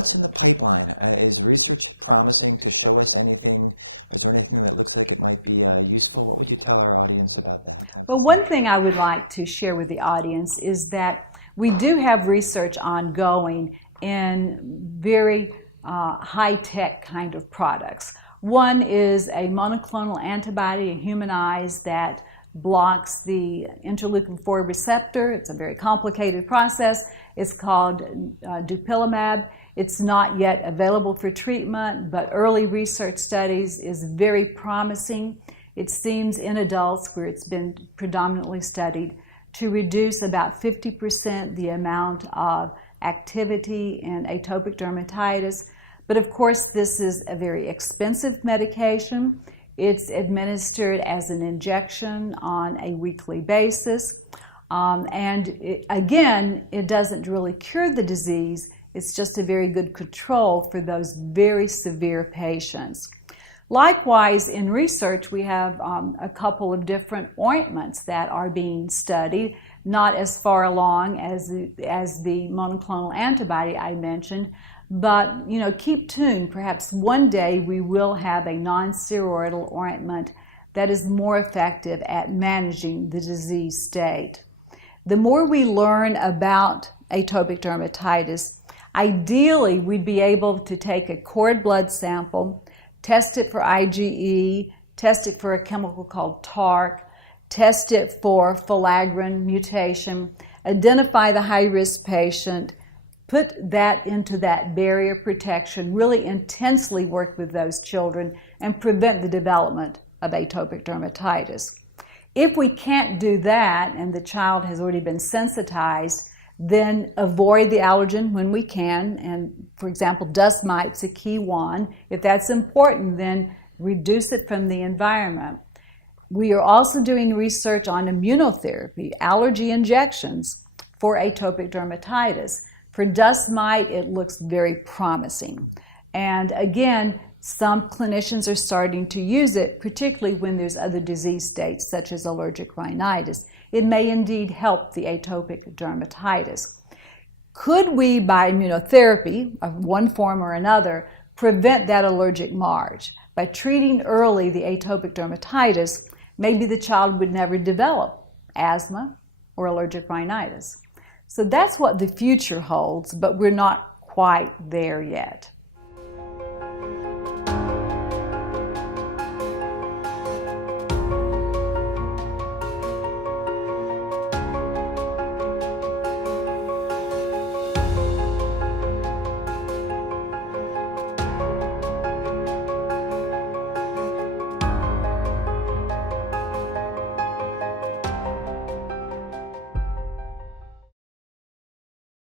what's in the pipeline? Is research promising to show us anything? Is there anything that looks like it might be useful? What would you tell our audience about that? Well, one thing I would like to share with the audience is that we do have research ongoing in very high-tech kind of products. One is a monoclonal antibody, a humanized, that blocks the interleukin-4 receptor. It's a very complicated process. It's called dupilumab. It's not yet available for treatment, but early research studies is very promising. It seems in adults, where it's been predominantly studied, to reduce about 50% the amount of activity in atopic dermatitis. But of course, this is a very expensive medication. It's administered as an injection on a weekly basis. Again, it doesn't really cure the disease. It's just a very good control for those very severe patients. Likewise, in research, we have a couple of different ointments that are being studied, not as far along as the monoclonal antibody I mentioned, but keep tuned. Perhaps one day we will have a non-steroidal ointment that is more effective at managing the disease state. The more we learn about atopic dermatitis, ideally we'd be able to take a cord blood sample, test it for IgE, test it for a chemical called TARC, test it for filaggrin mutation, identify the high-risk patient, put that into that barrier protection, really intensely work with those children and prevent the development of atopic dermatitis. If we can't do that and the child has already been sensitized, then avoid the allergen when we can. And for example, dust mites, a key one. If that's important, then reduce it from the environment. We are also doing research on immunotherapy, allergy injections for atopic dermatitis. For dust mite, it looks very promising. And again, some clinicians are starting to use it, particularly when there's other disease states such as allergic rhinitis. It may indeed help the atopic dermatitis. Could we, by immunotherapy of one form or another, prevent that allergic march? By treating early the atopic dermatitis, maybe the child would never develop asthma or allergic rhinitis. So that's what the future holds, but we're not quite there yet.